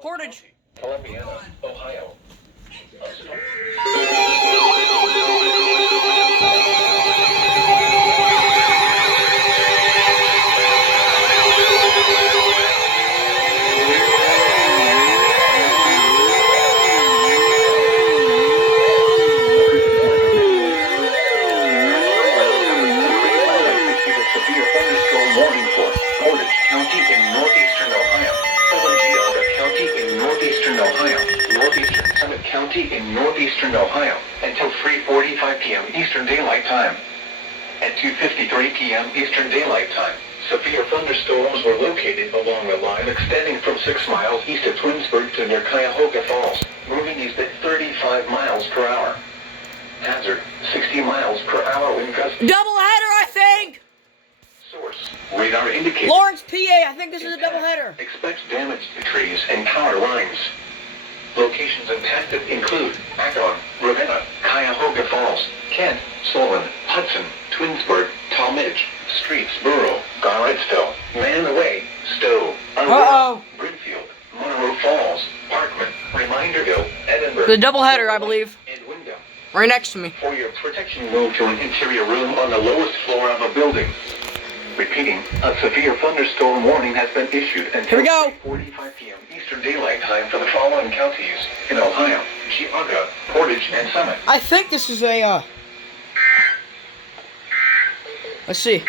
Portage. Columbiana, Ohio. Severe thunderstorm warning for Portage County in northeastern Ohio, southern Geauga County in northeastern Ohio, northeastern Summit County in northeastern Ohio, until 3:45 p.m. Eastern Daylight Time. At 2:53 p.m. Eastern Daylight Time, severe thunderstorms were located along a line extending from 6 miles east of Twinsburg to near Cuyahoga Falls, moving east at 35 miles per hour. Hazard, 60 miles per hour wind gusts. Doubleheader, I think! Source, radar indicates. Lawrence, PA, I think this is a doubleheader. Expect damage to trees and power lines. Locations impacted include Akron, Ravenna, Cuyahoga Falls, Kent, Solon, Hudson, Twinsburg, Talmadge, Streetsboro, Garrettsville, Manaway, Stowe, Aurora, Brimfield, Monroe Falls, Parkman, Reminderville, Edinburgh. The doubleheader, I believe. And Wyndham. Right next to me. For your protection, move to an interior room on the lowest floor of a building. Repeating, a severe thunderstorm warning has been issued until 3:45 p.m. Eastern Daylight Time for the following counties in Ohio: Geauga, Portage, and Summit. I think this is a, let's see.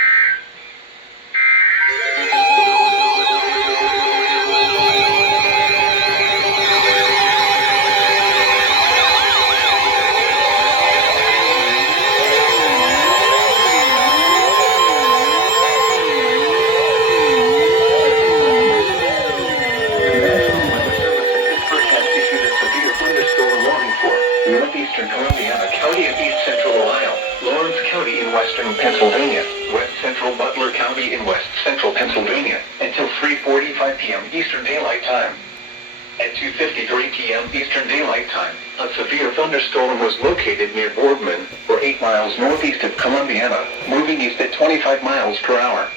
Northeastern Columbiana County and East Central Ohio, Lawrence County in Western Pennsylvania, West Central Butler County in West Central Pennsylvania, until 3:45 p.m. Eastern Daylight Time. At 2:53 p.m. Eastern Daylight Time, a severe thunderstorm was located near Boardman, or 8 miles northeast of Columbiana, moving east at 25 miles per hour.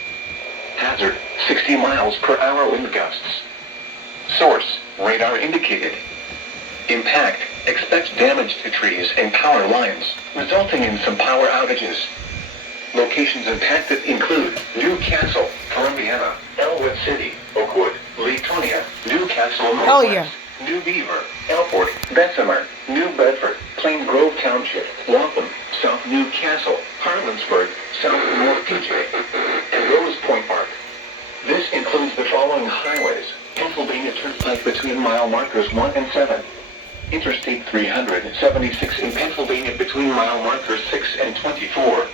Hazard, 60 miles per hour wind gusts. Source, radar indicated. Impact, expect damage to trees and power lines, resulting in some power outages. Locations impacted include Newcastle, Columbiana, Elwood City, Oakwood, Latonia, Newcastle Northwest, New Beaver, Elport, Bessemer, New Bedford, Plain Grove Township, Wapham, South Newcastle, Harlansburg, South North PJ, and Rose Point Park. This includes the following highways: Pennsylvania Turnpike between mile markers 1 and 7. Interstate 376 in Pennsylvania between mile markers 6 and 24.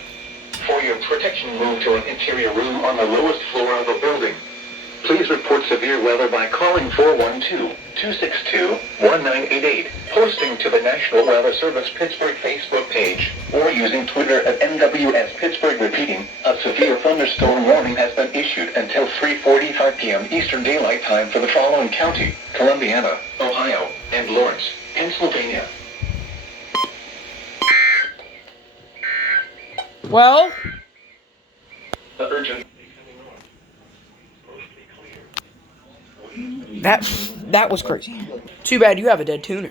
For your protection, move to an interior room on the lowest floor of a building. Please report severe weather by calling 412-262-1988, posting to the National Weather Service Pittsburgh Facebook page, or using Twitter at NWS Pittsburgh. Repeating, a severe thunderstorm warning has been issued until 3:45 p.m. Eastern Daylight Time for the following county: Columbiana, Ohio, and Lawrence, Pennsylvania. Well, Urgent. that was crazy. Too bad you have a dead tuner.